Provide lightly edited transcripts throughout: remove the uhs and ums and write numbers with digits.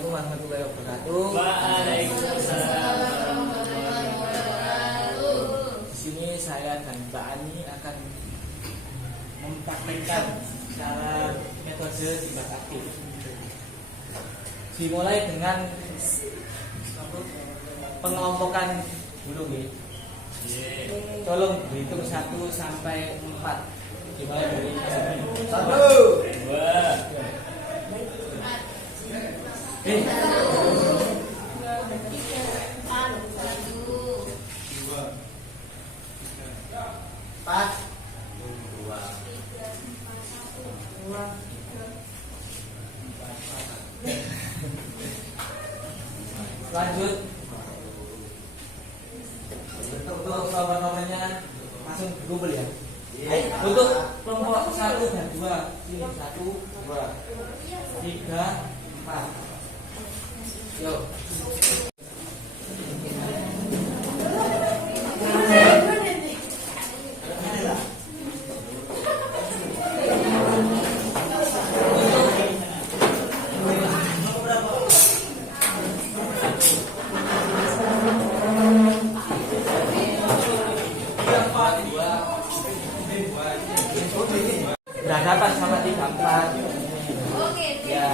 Assalamualaikum warahmatullahi wabarakatuh. Waalaikumsalam warahmatullahi wabarakatuh. Di sini saya dan Mbak Ani akan mempraktikkan cara metode timbak aktif. Dimulai dengan pengelompokan dulu, nih. Tolong berhitung 1 sampai 4. Dimulai dari 1, 2, 4. Lanjut. Untuk nomor-nomornya langsung Google ya. Untuk kelompok 1 dan 2, ini 1, 2, 3, 4. Yuk. Berhadapan sama 3, 4. Ya.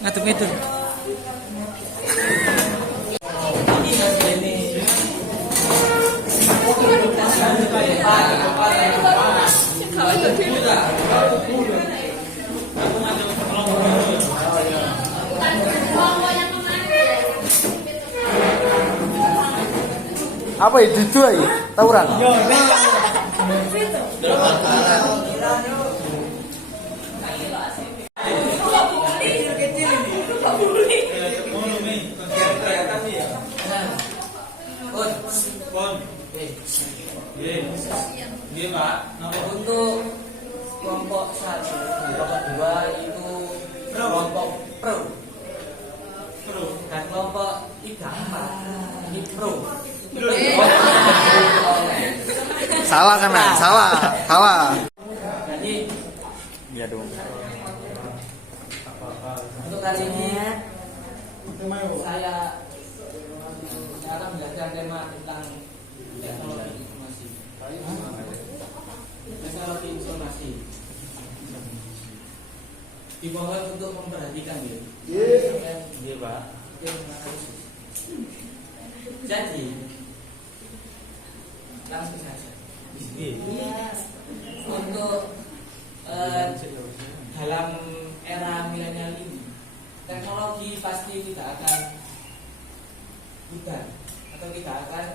Ngadep itu. Apa itu ya? Tawuran. Untuk kelompok 1, kelompok 2 itu kelompok pro. Dan kelompok 3, 4 ini pro. Salah kan, salah. Jadi, iya dong. untuk kali ini saya akan belajar tema tentang teknologi informasi. Teknologi informasi. Dimohon untuk memperhatikan ya. Iya, Pak. Jadi, langsung saja. Untuk dalam era milenial ini, teknologi pasti tidak akan mudah atau tidak akan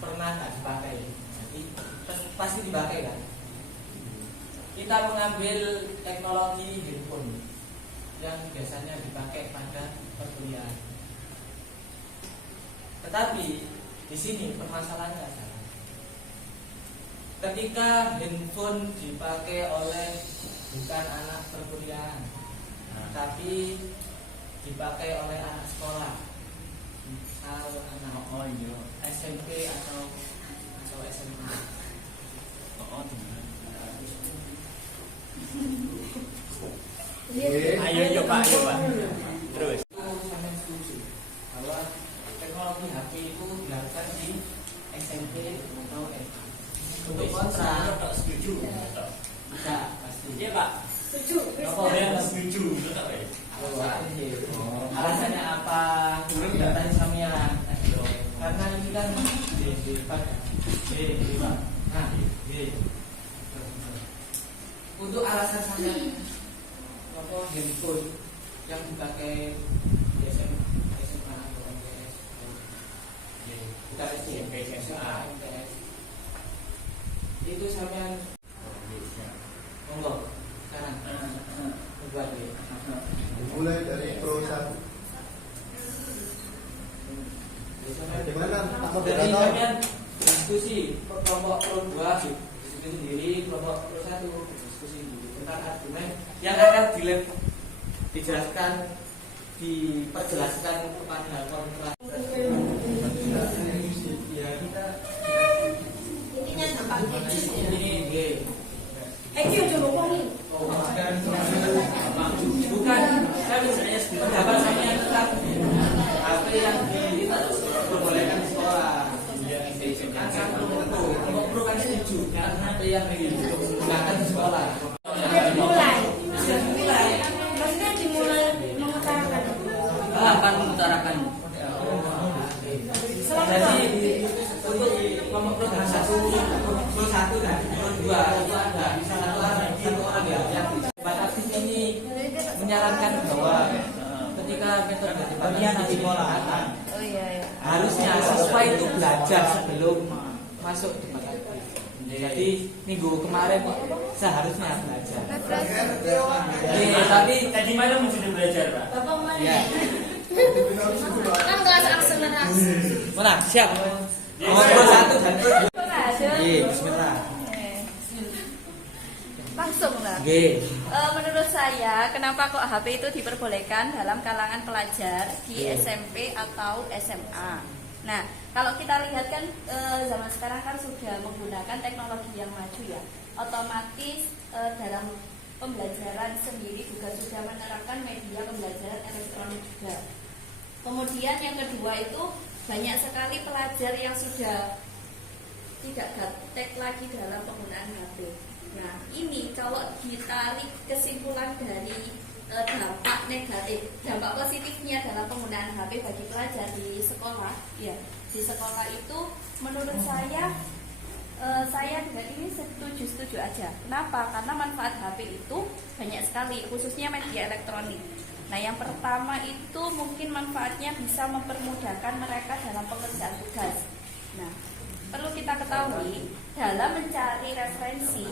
pernah tidak dipakai. Jadi pasti dipakai kan. Kita mengambil teknologi handphone yang biasanya dipakai pada perkuliahan. Tetapi di sini permasalahannya adalah ketika handphone dipakai oleh bukan anak perkuliahan, tapi dipakai oleh anak sekolah, misal anak SMP atau SMA. Ayo Pak. Terus. Saya setuju bahwa teknologi HP itu dilakukan di SMP atau SMA. Untuk kontra, Setuju. tidak pasti. Iya Pak. Setuju. Alasannya apa? Datanya samia. Karena ini kan untuk alasan samia handphone yang dipakai SMA atau MTS, kita SMP, SMA, MTS itu sampean monggo sekarang buat ya. Mulai dari Pro 1. Gimana? Takut Dari tidak tahu? sampean diskusi kelompok Pro 2 diskusi sendiri, kelompok Pro 1 diskusi sendiri tentang argumen yang akan dijelaskan, diperjelaskan kepada kontra. HP yang digunakan di sekolah? Sudah dimulai. Maksudnya dimulai mengutarakan. Akan mengutarakan. Jadi untuk program satu dan dua itu ada satu orang yang aktif ini menyarankan bahwa ketika metode dibatasi di sekolah Oh iya. harusnya siswa itu belajar sebelum masuk di materi. Jadi minggu kemarin seharusnya belajar. Tapi Tadi malam sudah belajar, Pak. Bapak mana? ya, Kan kelas akselerasi. mana siap? Nomor satu dan dua. Ada. Bismillah. Langsung lah. G. Menurut saya, kenapa kok HP itu diperbolehkan dalam kalangan pelajar di SMP atau SMA? Nah, kalau kita lihat kan zaman sekarang kan sudah menggunakan teknologi yang maju ya. Otomatis dalam pembelajaran sendiri juga sudah menerapkan media pembelajaran elektronik juga. Kemudian yang kedua itu banyak sekali pelajar yang sudah tidak gaptek lagi dalam penggunaan HP. Nah, ini kalau ditarik kesimpulan dari dampak negatif, dampak positifnya dalam penggunaan HP bagi pelajar di sekolah, ya di sekolah itu menurut saya dengan ini setuju aja. Kenapa? Karena manfaat HP itu banyak sekali, khususnya media elektronik. Nah, yang pertama itu mungkin manfaatnya bisa mempermudahkan mereka dalam pengerjaan tugas. Nah, perlu kita ketahui dalam mencari referensi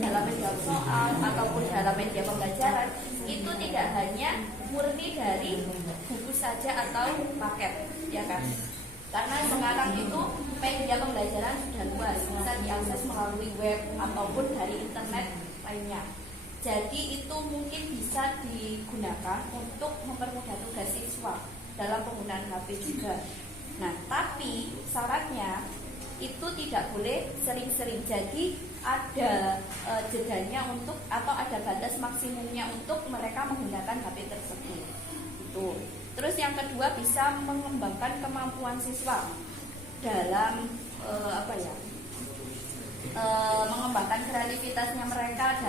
dalam menjawab soal ataupun dalam media pembelajaran itu tidak hanya murni dari buku saja atau paket, ya kan? Karena sekarang itu media pembelajaran sudah luas, bisa diakses melalui web ataupun dari internet lainnya. Jadi itu mungkin bisa digunakan untuk mempermudah tugas siswa dalam penggunaan HP juga. Nah, tapi syaratnya itu tidak boleh sering-sering. Jadi ada jedanya untuk atau ada batas maksimumnya untuk mereka menggunakan HP tersebut. Itu. Terus yang kedua bisa mengembangkan kemampuan siswa dalam mengembangkan kreativitasnya mereka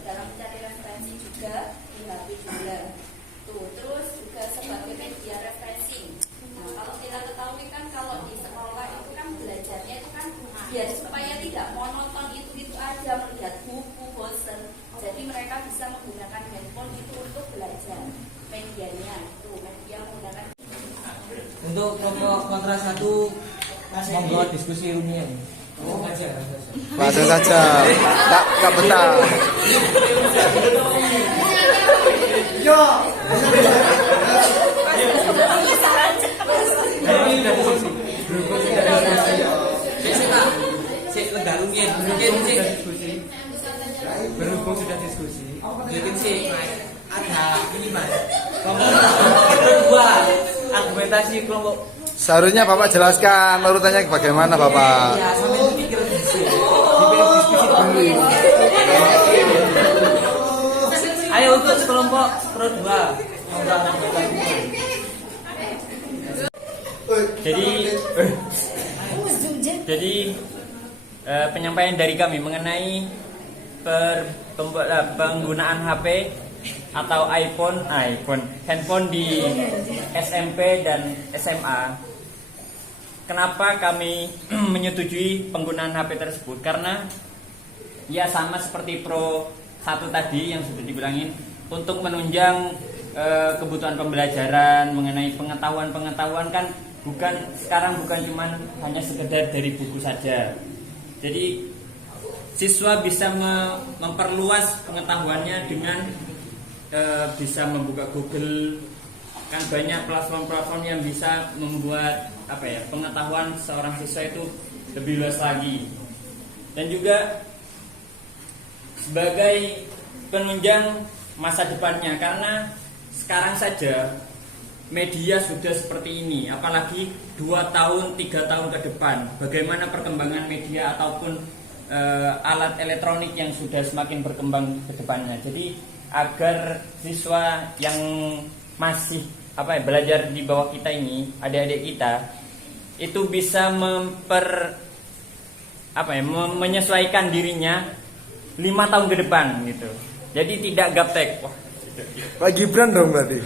dalam mencari referensi juga di HP juga. Tuh, terus juga sebagai media refreshing. Nah, kalau kita ketahui kan kalau di sekolah itu kan belajarnya itu kan biar supaya tidak monoton itu aja melihat buku bosen. Jadi mereka bisa menggunakan handphone itu untuk belajar. Medianya itu media menggunakan. Untuk kelompok kontra satu monggo diskusi rumiyin. Langsung saja. Tak betah. Yo. Berhubung sudah diskusi, mungkin sih ada ini mas. Kelompok kedua argumentasi kelompok. Seharusnya Bapak jelaskan urutannya bagaimana Bapak. Ya sampai dipikir diskusi dulu. Ayo untuk kelompok pro 2. Jadi penyampaian dari kami mengenai penggunaan HP atau handphone di SMP dan SMA. Kenapa kami menyetujui penggunaan HP tersebut? Karena ya sama seperti Pro 1 tadi yang sudah dibilangin, untuk menunjang kebutuhan pembelajaran mengenai pengetahuan kan bukan cuman hanya sekedar dari buku saja. Jadi siswa bisa memperluas pengetahuannya dengan bisa membuka Google. Kan banyak platform-platform yang bisa membuat pengetahuan seorang siswa itu lebih luas lagi. Dan juga sebagai penunjang masa depannya, karena sekarang saja media sudah seperti ini, apalagi 2 tahun 3 tahun ke depan, bagaimana perkembangan media ataupun alat elektronik yang sudah semakin berkembang ke depannya. Jadi agar siswa yang masih belajar di bawah kita ini, adik-adik kita, itu bisa menyesuaikan dirinya 5 tahun ke depan gitu. Jadi tidak gaptek. Wah, Pak Gibran dong berarti.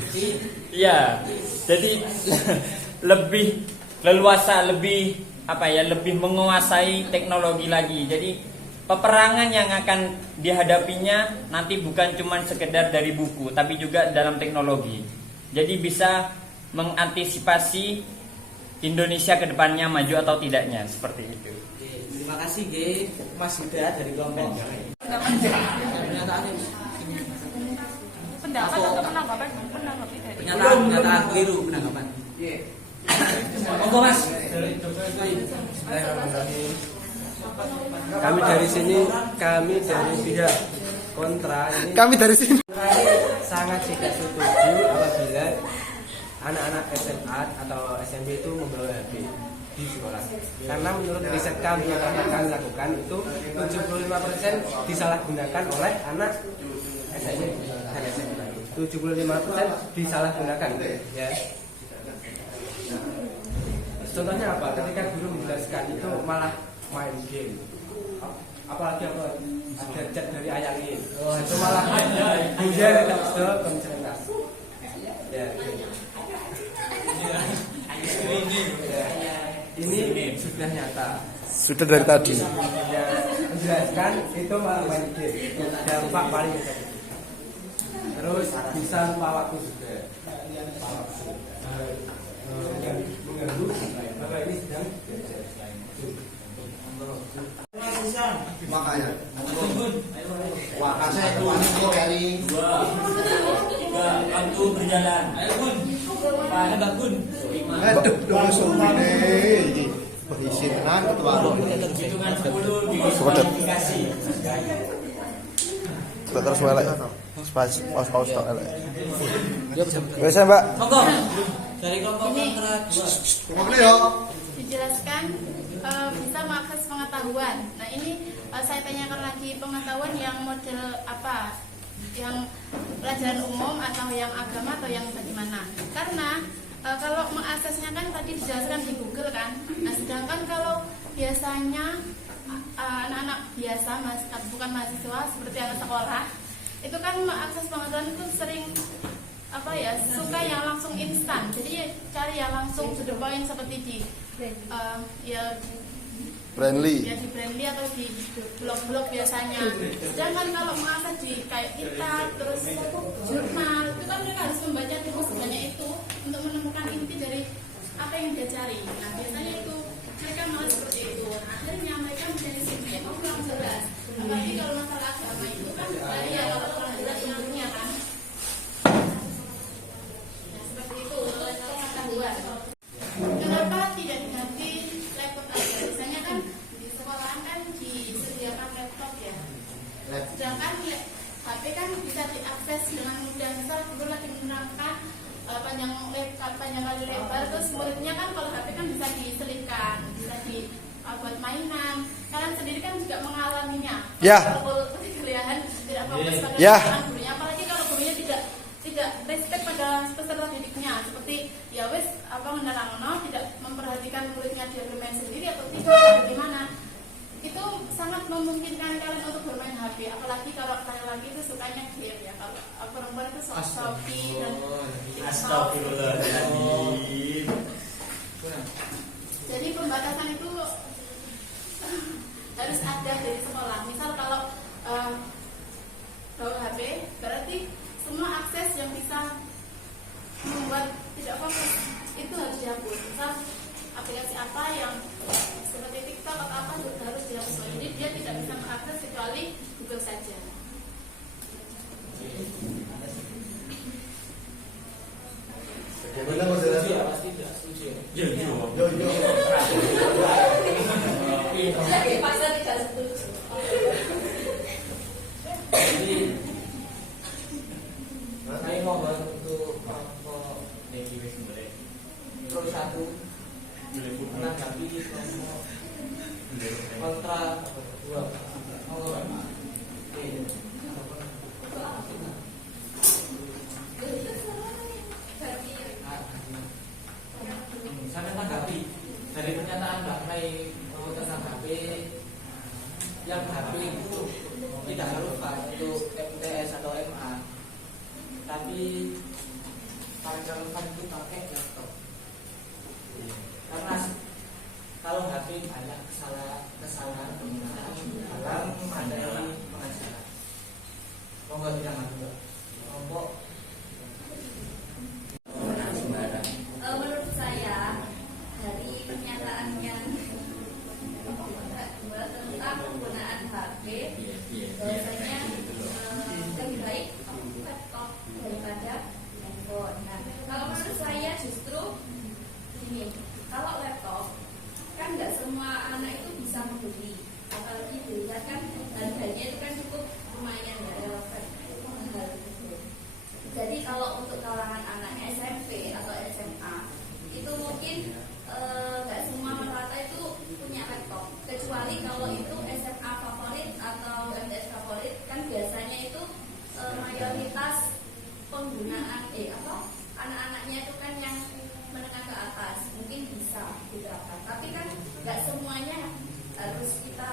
iya. Jadi lebih leluasa, lebih lebih menguasai teknologi lagi. Jadi peperangan yang akan dihadapinya nanti bukan cuma sekedar dari buku, tapi juga dalam teknologi. Jadi bisa mengantisipasi Indonesia ke depannya maju atau tidaknya, seperti itu. Oke, terima kasih G Mas Yuda dari kelompok. Pendapat atau penanggapan dari Pernyataan keliru penanggapan. Monggo Mas. Kami dari sini, kami dari pihak kontra ini Kami dari sini. sangat tidak setuju apabila anak-anak SMA atau SMP itu membawa HP di sekolah. Karena menurut riset kami yang kami lakukan itu 75% disalahgunakan oleh anak SMP dan SMA. 75% disalahgunakan, ya. Contohnya apa? Ketika guru menjelaskan itu malah main game. Apalagi ada chat dari ayangin. Itu malah hujan dan sudah konsentrasi. Ya. Ini sudah nyata. Sudah dari tadi. Ya, menjelaskan itu malah main game. Dampak paling negatif. Terus bisa lupa waktu juga. Mengganggu bahwa ini sedang Makanya. Wah, saya itu kok dari 2, 3, waktu berjalan. Ayo Bun. Pak Bun. aduh dong sumine iki. Berisi tenan ketua umum. Hitungan 10 diskualifikasi. Terus welek. Pas tok elek. Wes Mbak. Monggo. Dari kelompok kontra 2. Ngomongnya yo. dijelaskan bisa mengakses pengetahuan. Nah ini saya tanyakan lagi, pengetahuan yang model apa? Yang pelajaran umum atau yang agama atau yang bagaimana? Karena kalau mengaksesnya kan tadi dijelaskan di Google kan. Nah sedangkan kalau biasanya anak-anak biasa, bukan mahasiswa seperti anak sekolah, itu kan mengakses pengetahuan itu sering suka yang langsung instan. Jadi cari yang langsung to the point seperti di Friendly. ya di Brandly atau di blog-blog biasanya. Sedangkan kalau mengakses di kayak kita terus jurnal, itu kan mereka harus membaca terus sebanyak itu untuk menemukan inti dari apa yang dia cari. Nah biasanya itu mereka malah seperti itu. Nah, akhirnya mereka menjadi simpel, kurang jelas. Apalagi kalau masalah agama itu kan kalau kurang jelas ilmunya kan. Nah seperti itu untuk pengetahuan. Kenapa tidak diganti laptop aja? Biasanya kan di sekolahan kan disediakan laptop ya. Sedangkan HP kan bisa diakses dengan mudah. Misal guru lagi menerangkan panjang kali lebar, terus muridnya kan kalau HP kan bisa diselipkan, bisa buat mainan. Kalian sendiri kan juga mengalaminya. Ya. Kalau kuliahan tidak fokus pada Ya. gurunya, apalagi kalau gurunya tidak respect pada peserta didiknya, seperti ya wes menerangno tidak memperhatikan muridnya dia bermain sendiri atau tidak, bagaimana itu sangat memungkinkan kalian untuk bermain HP, apalagi kalau kalian lagi itu sukanya game ya. Kalau perempuan itu sok Shopee dan Astagfirullahaladzim. jadi pembatasan itu harus ada dari sekolah. Misal kalau bawa HP berarti semua akses yang bisa membuat tidak fokus itu harus dihapus. Misal aplikasi apa yang seperti TikTok atau apa juga harus dihapus. Jadi dia tidak bisa mengakses kecuali Google saja. Bagaimana masalah? Pasti tidak setuju. Yo. Jadi pasal tidak setuju. Jadi saya mohon untuk kelompok terus satu menanggapi kelompok kontra 2. Saya tanggapi dari pernyataan Mbak Mai tentang HP yang HP itu tidak relevan untuk MTS atau MA, tapi paling relevan itu pakai laptop. Karena kalau HP banyak kesalahan penggunaan dalam materi pengajaran. Monggo tidak maju. Kelompok. Menurut saya dari pernyataan yang tentang penggunaan HP, bahwasanya lebih baik laptop daripada handphone. Nah, kalau menurut saya justru gini, kalau laptop kan nggak semua anak itu bisa membeli, apalagi dilihat kan harganya itu kan cukup lumayan ya, relevan mahal gitu. Jadi kalau untuk kalangan anak SMP atau SMA itu mungkin nggak semua merata itu punya laptop, kecuali kalau itu SMA favorit atau MTS favorit kan biasanya itu mayoritas penggunaan anak-anaknya itu kan yang menengah ke atas mungkin bisa diterapkan, tapi kan nggak semuanya harus kita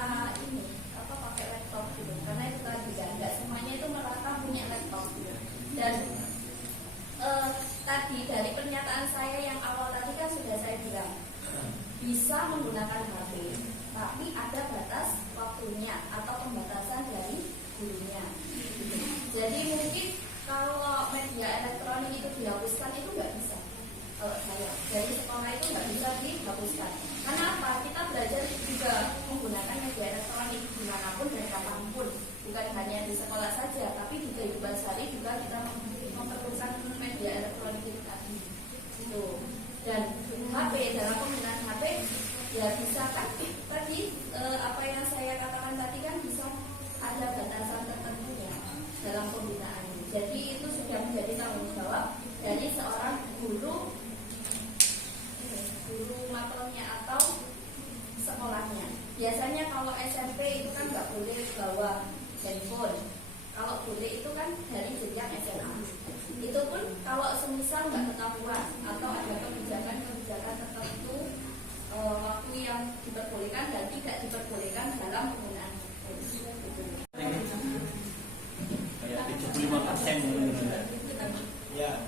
pakai laptop gitu, karena itu tadi kan nggak semuanya itu merata punya laptop gitu. Dan tadi dari pernyataan saya yang awal tadi kan sudah saya bilang bisa menggunakan HP, tapi ada batas waktunya atau pembatasan dari gurunya. Jadi mungkin kalau media elektronik itu dihapuskan itu nggak bisa. Kalau saya dari sekolah itu nggak bisa dihapuskan. Karena apa? Kita belajar juga menggunakan media elektronik dimanapun dan kapanpun, bukan hanya di sekolah saja, tapi di kehidupan sehari juga kita memerlukan media elektronik itu tadi. Gitu. Dan HP, dalam penggunaan HP ya bisa kan tadi apa yang saya katakan tadi kan bisa ada batasan tertentunya dalam penggunaannya. Jadi itu sudah menjadi tanggung jawab dari seorang guru mapelnya atau sekolahnya. Biasanya kalau SMP itu kan nggak boleh bawa handphone. Kalau boleh itu kan dari jenjang SMA. Itu pun kalau semisal nggak ketahuan atau ada kebijakan-kebijakan tertentu waktu yang diperbolehkan dan tidak diperbolehkan dalam penggunaan handphone. 75% Ya.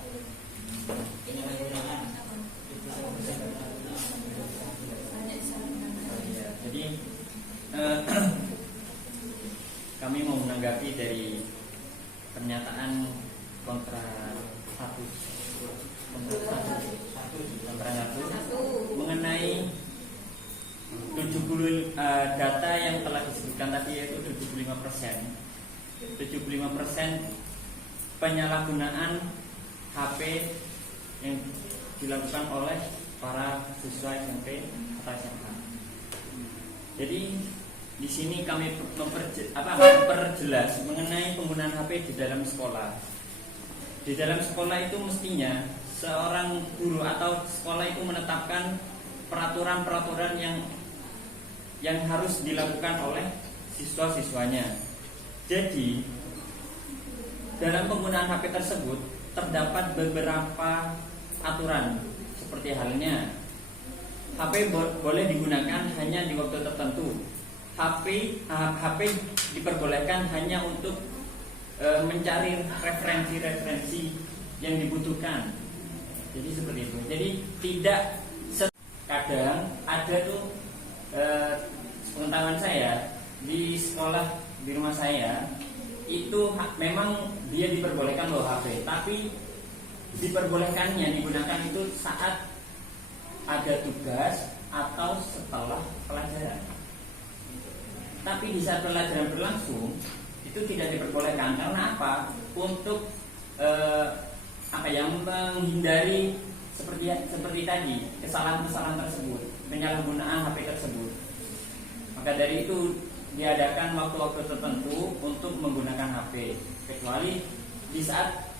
Jadi kami mau menanggapi dari pernyataan kontra satu mengenai 70 data yang telah disebutkan tadi, yaitu 75% penyalahgunaan HP yang dilakukan oleh para siswa SMP atau SMA. Jadi di sini kami memperjelas mengenai penggunaan HP di dalam sekolah. Di dalam sekolah itu mestinya seorang guru atau sekolah itu menetapkan peraturan-peraturan yang harus dilakukan oleh siswa-siswanya. Jadi dalam penggunaan HP tersebut terdapat beberapa aturan, seperti halnya HP boleh digunakan hanya di waktu tertentu. HP diperbolehkan hanya untuk mencari referensi-referensi yang dibutuhkan. Jadi seperti itu. Jadi tidak kadang ada tuh pengetahuan saya di sekolah di rumah saya itu memang dia diperbolehkan bawa HP, tapi diperbolehkannya digunakan itu saat ada tugas atau setelah pelajaran. Tapi di saat pelajaran berlangsung itu tidak diperbolehkan. Karena apa? Untuk menghindari seperti tadi kesalahan-kesalahan tersebut, penyalahgunaan HP tersebut. Maka dari itu diadakan waktu-waktu tertentu untuk menggunakan HP, kecuali di saat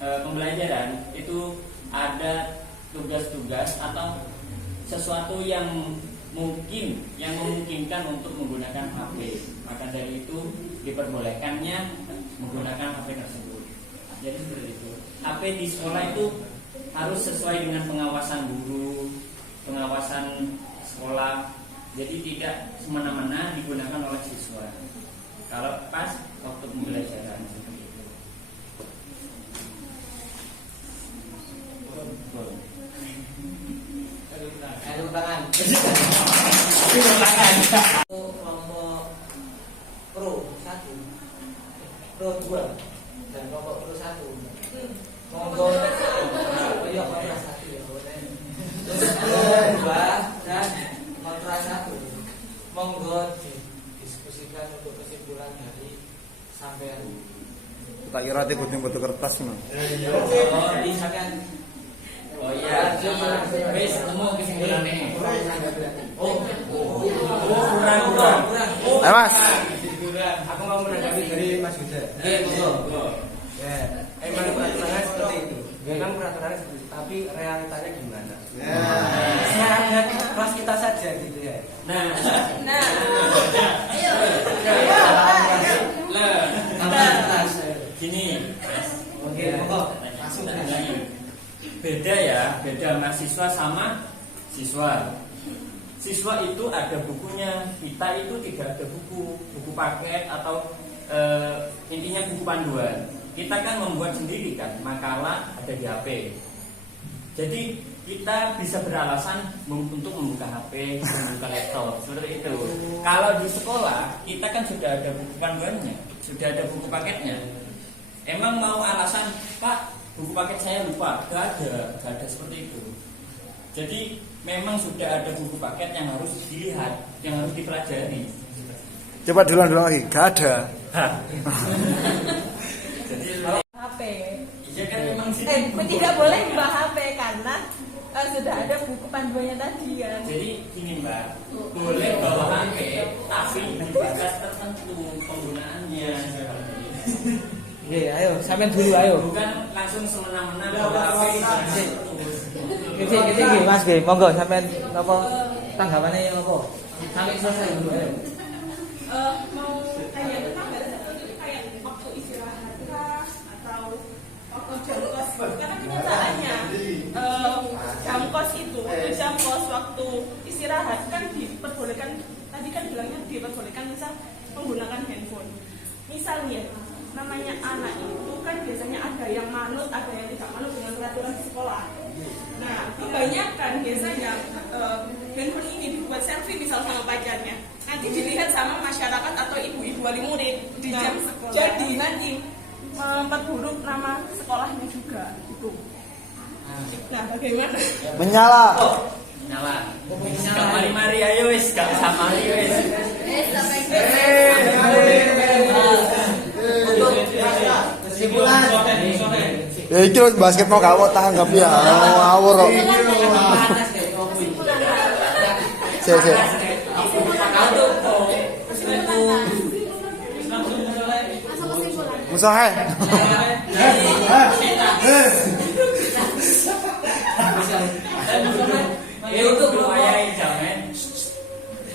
pembelajaran itu ada tugas-tugas atau sesuatu yang memungkinkan untuk menggunakan HP. Maka dari itu diperbolehkannya menggunakan HP tersebut. Jadi seperti itu. HP di sekolah itu harus sesuai dengan pengawasan guru, pengawasan sekolah. Jadi tidak semena-mena digunakan oleh siswa. kalau pas waktu pembelajaran seperti itu. Tepuk tangan. Kelompok pro 1, pro 2, dan kelompok pro 1. Monggo. Iya, kontra 1 ya. Terus pro 2 dan kontra 1. Monggo didiskusikan untuk kesimpulan dari sampean. Tak kira ati kudu butuh kertas no. Oh, di sampean. Oh iya, wis nemu kesimpulannya. Oh, Kurang. Ayo Mas. Aku mau menanggapi dari Mas Yuda. monggo. Ya, emang peraturannya seperti itu. Memang peraturannya seperti itu, tapi realitanya gimana? Seharusnya kelas kita saja gitu ya. Nah, Ayo. gini, Mas. Oke, monggo. Langsung beda ya, beda mahasiswa sama siswa. Siswa itu ada bukunya, kita itu tidak ada buku paket atau intinya buku panduan. Kita kan membuat sendiri kan, makalah ada di HP. Jadi kita bisa beralasan untuk membuka HP, membuka laptop, seperti itu. Kalau di sekolah kita kan sudah ada buku panduannya, sudah ada buku paketnya. Emang mau alasan, Pak, buku paket saya lupa? Gak ada seperti itu. Jadi memang sudah ada buku paket yang harus dilihat, yang harus dipelajari. Coba dulu lagi, gak ada. Jadi HP. iya kan memang sih. Tidak boleh mbak HP karena sudah ada buku panduannya tadi kan. Jadi gini Mbak, boleh bawa HP, tapi di batas tertentu penggunaannya. Oke, ayo, sampean dulu ayo. Bukan langsung semena-mena bawa HP. Gini, Mas, monggo sampean apa tanggapannya yang apa? Sampai selesai dulu ayo. Mau tanya tentang kayak waktu istirahat kah atau waktu jam kos? Karena kenyataannya jam kos itu jam kos waktu istirahat kan diperbolehkan. Tadi kan bilangnya diperbolehkan misal menggunakan handphone. Misalnya namanya anak itu kan biasanya ada yang manut, ada yang tidak manut dengan peraturan sekolah. Nah, kebanyakan biasanya handphone ini dibuat selfie misal sama pacarnya. Nanti dilihat sama masyarakat atau ibu-ibu wali murid di jam sekolah. Jadi nanti memperburuk nama sekolahnya juga itu. Nah, bagaimana? Menyala. Nyala. Gak mari-mari ayo wis, gak usah mari wis. Sampai Kesimpulan. Ya iki lho basket mau gak mau tanggap ya. Ngawur kok. Sik. Musahe. Untuk Lumayan jamin.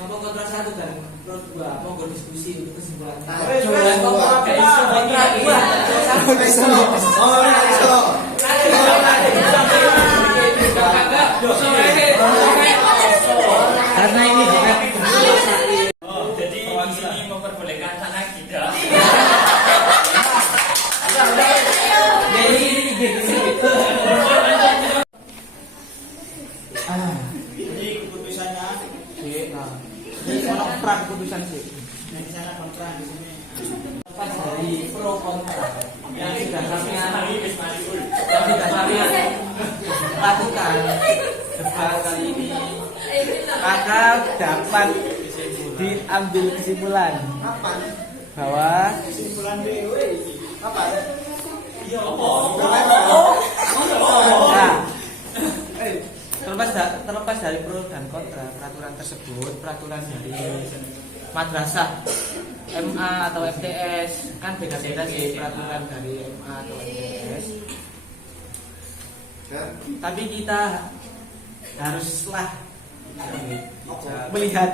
kelompok kontra 1 dan pro 2 monggo diskusi untuk kesimpulan. Karena ini Jadi ini memperbolehkan sana tidak. Jadi keputusannya kontrak keputusan sih. di sana kontra di sini. Lepas dari pro kontra yang sudah sampean lakukan debat kali ini, maka dapat diambil kesimpulan bahwa Kesimpulan BW apa? Nah, terlepas dari pro dan kontra peraturan tersebut, peraturan dari madrasah MA atau MTS kan beda-beda sih peraturan dari MA atau MTS. Tapi kita haruslah melihat.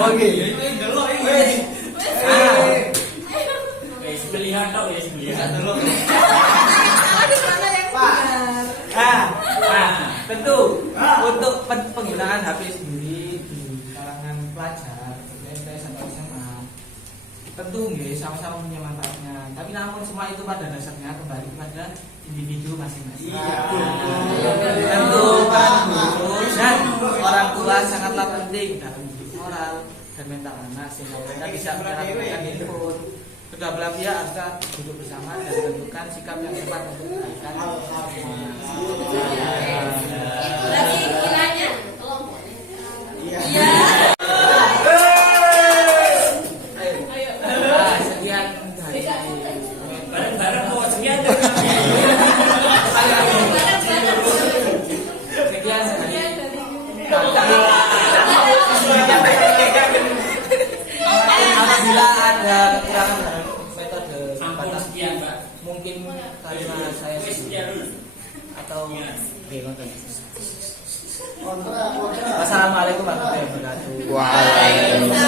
Oke. Melihat tau ya melihat. Tentu untuk penggunaan HP sendiri di kalangan pelajar tentu nggih sama-sama punya manfaatnya. Tapi namun semua itu pada dasarnya kembali kepada individu masing-masing. Tentu para guru dan orang tua sangatlah penting dalam mendidik moral dan mental anak sehingga mereka bisa menerapkan handphone. Kedua belah pihak harus duduk bersama dan menentukan sikap yang tepat untuk kebaikan. Itu lagi kiranya. Iya. Sekian dari Bareng-bareng mau sekian sekian apabila ada kekurangan dalam metode Sampun sekian, Pak. mungkin karena saya Sekian. atau Wassalamualaikum warahmatullahi wabarakatuh. Waalaikumsalam.